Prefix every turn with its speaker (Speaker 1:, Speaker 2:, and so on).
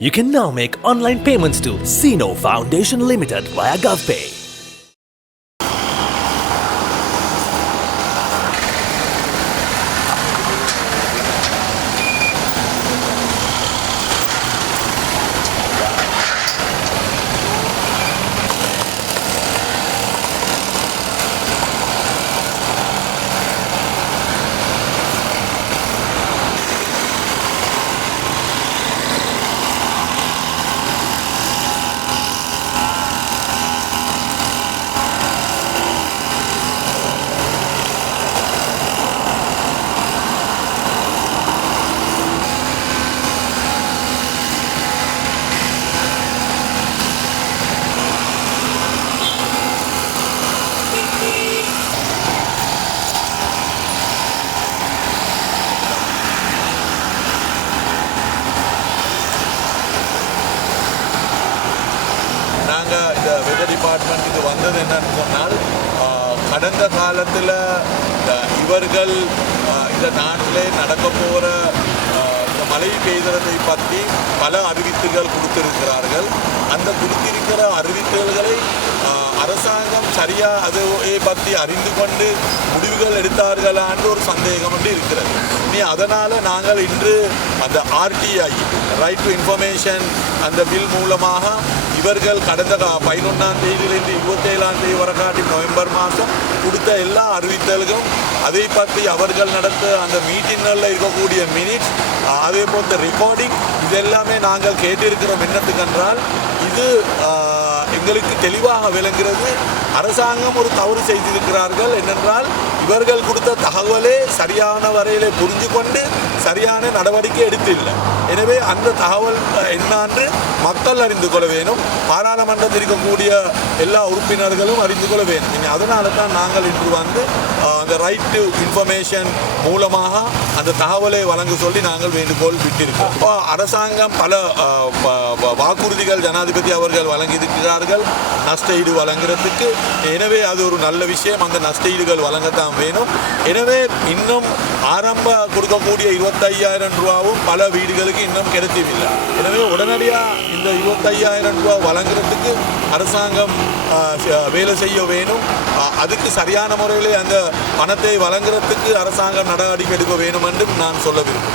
Speaker 1: You can now make online payments to Sino Foundation Limited via GovPay.
Speaker 2: டிபார்ட்மெண்ட்டுக்கு வந்தது என்னன்னு சொன்னால் கடந்த காலத்தில் இவர்கள் இந்த நாட்டிலே நடக்க போகிற இந்த மழை பெய்ததை பற்றி பல அறிவித்துகள் கொடுத்திருக்கிறார்கள். அந்த கொடுத்திருக்கிற அறிவித்தல்களை அரசாங்கம் சரியாக அதை பற்றி அறிந்து கொண்டு முடிவுகள் எடுத்தார்களான்னு ஒரு சந்தேகம் வந்து இருக்கிறது. நீ அதனால் நாங்கள் இன்று அந்த ஆர்டிஐ ரைட் டு இன்ஃபர்மேஷன் அந்த பில் மூலமாக இவர்கள் கடந்த பதினொன்றாம் தேதியிலிருந்து இருபத்தேழாம் தேதி வரை காட்டி நவம்பர் மாதம் கொடுத்த எல்லா அறிவித்தல்களும் அதை பற்றி அவர்கள் நடத்த அந்த மீட்டிங்களில் இருக்கக்கூடிய மினிட்ஸ் அதே போன்ற ரெக்கார்டிங் இதெல்லாமே நாங்கள் கேட்டிருக்கிறோம் என்னத்துக்கென்றால் இது எங்களுக்கு தெளிவாக விளங்குகிறது. அரசாங்கம் ஒரு தவறு செய்திருக்கிறார்கள். என்னென்றால் இவர்கள் கொடுத்த தகவலே சரியான வரையில் புரிஞ்சு கொண்டு சரியான நடவடிக்கை எடுத்தில்லை. எனவே அந்த தகவல் என்னான்று மக்கள் அறிந்து கொள்ள வேணும் பாராளுமன்றத்தில் இருக்கக்கூடிய எல்லா உறுப்பினர்களும் அறிந்து கொள்ள வேணும் அதனால தான் நாங்கள் இன்று வந்து அந்த ரைட் டு இன்ஃபர்மேஷன் மூலமாக அந்த தகவலை வழங்க சொல்லி நாங்கள் வேண்டுகோள் விட்டிருக்கோம் அரசாங்கம் பல வாக்குறுதிகள் ஜனாதிபதி அவர்கள் வழங்கியிருக்கிறார்கள். நஷ்டஈடு வழங்குறதுக்கு. எனவே அது ஒரு நல்ல விஷயம். அந்த நஷ்டஈடுகள் வழங்கத்தான் வேணும். எனவே இன்னும் ஆரம்ப கொடுக்கக்கூடிய இருபத்தையாயிரம் ரூபாவும் பல வீடுகளுக்கு இன்னும் கிடைக்கவில்லை. எனவே உடனடியாக இந்த இருபத்தையாயிரம் ரூபா வழங்குறதுக்கு அரசாங்கம் வேலை செய்ய வேணும். அதுக்கு சரியான முறையில் அந்த பணத்தை வழங்குறதுக்கு அரசாங்கம் நடவடிக்கை எடுக்க வேணும் என்று நான் சொல்ல விரும்புகிறேன்.